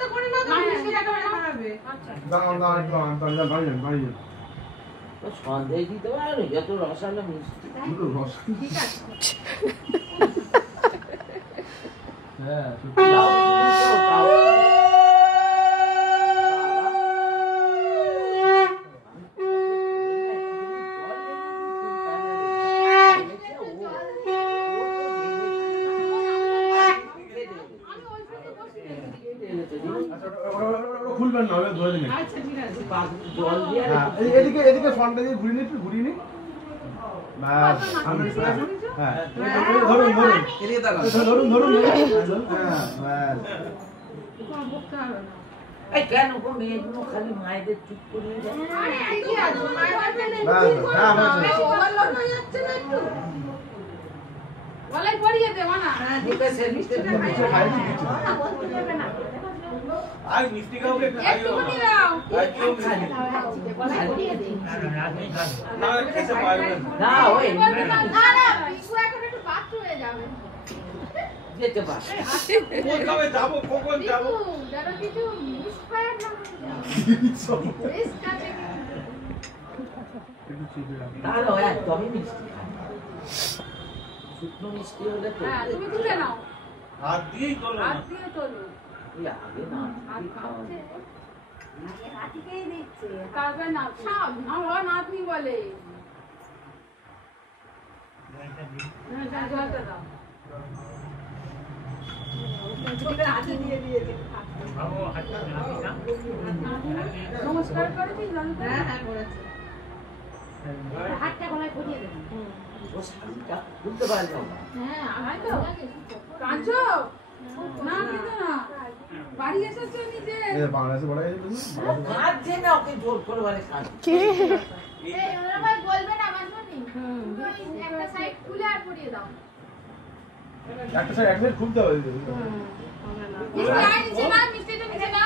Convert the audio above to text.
তো করে নাও তো মিষ্টিটা করে খাবে। আচ্ছা দাঁড়ান সন্দেহ দিতে পারো যত রসালো মিষ্টি ঠিক আছে হ্যাঁ খুলবেন না ধরে দিন। আচ্ছা ঠিক আছে জল দিয়ে এদিকে এদিকে ফ্রন্টে দিয়ে ঘুরিয়ে নিন, ঘুরিয়ে নিন। বাস হ্যাঁ ধরুন ধরুন এদিকে তাকান, ধরুন ধরুন হ্যাঁ বাস। বকতে হবে না এই কেন গো মেয়েগুলো খালি মায়েদের চুপ করে যায়? আরে কি আছে মায়ের নেই বাস হ্যাঁ বাস ওভারলোড হয়ে যাচ্ছে না একটু গলায় পরিয়ে দে মানা ঠিক আছে মিষ্টিটা খাই কিছু খাইনি কিছু আর মিষ্টি খাওকে একটু করে দাও খাই গলায় পরিয়ে দে না খেতে পারবেন না ওই না না পিকু এখন একটু বাচ্চা হয়ে যাবে যেতে পারে কোন কবে যাব কখন যাব পিকু যারা কিছু মিসফায়ার না রিস্ক আছে তাহলে ওই একদমই মিষ্টি খায় না। শুকনো মিষ্টি হলে তো হ্যাঁ তুমি তুলে নাও হাত দিয়েই তোলো হাত দিয়ে তোলো ওই আগে না হাত কাঁপছে হাতিকেই দিচ্ছে তারপর না সব আমার নাতনি বলে না জলটা দাও হাতি দিয়ে দিয়েছে নমস্কার করেছিস হ্যাঁ হ্যাঁ করেছে হাতটা গলায় পরিয়ে দেবেন ও শাড়িটা বুঝতে পারলাম না। হ্যাঁ আমার তো কাঁচো না কিন্তু না বাড়ি এসেছো নিজে বাংলাদেশে বলা যায় ও কাঁদছে না, ওকে জোর করে বলে কাঁদছে। এই ওরা ভাই বলবেন আমার জন্য একটা সাইড খুলে আর পরিয়ে দাও একটা সাইড খুলতে হবে। মিষ্টি আয় নিচে না মিষ্টিটা নিচে না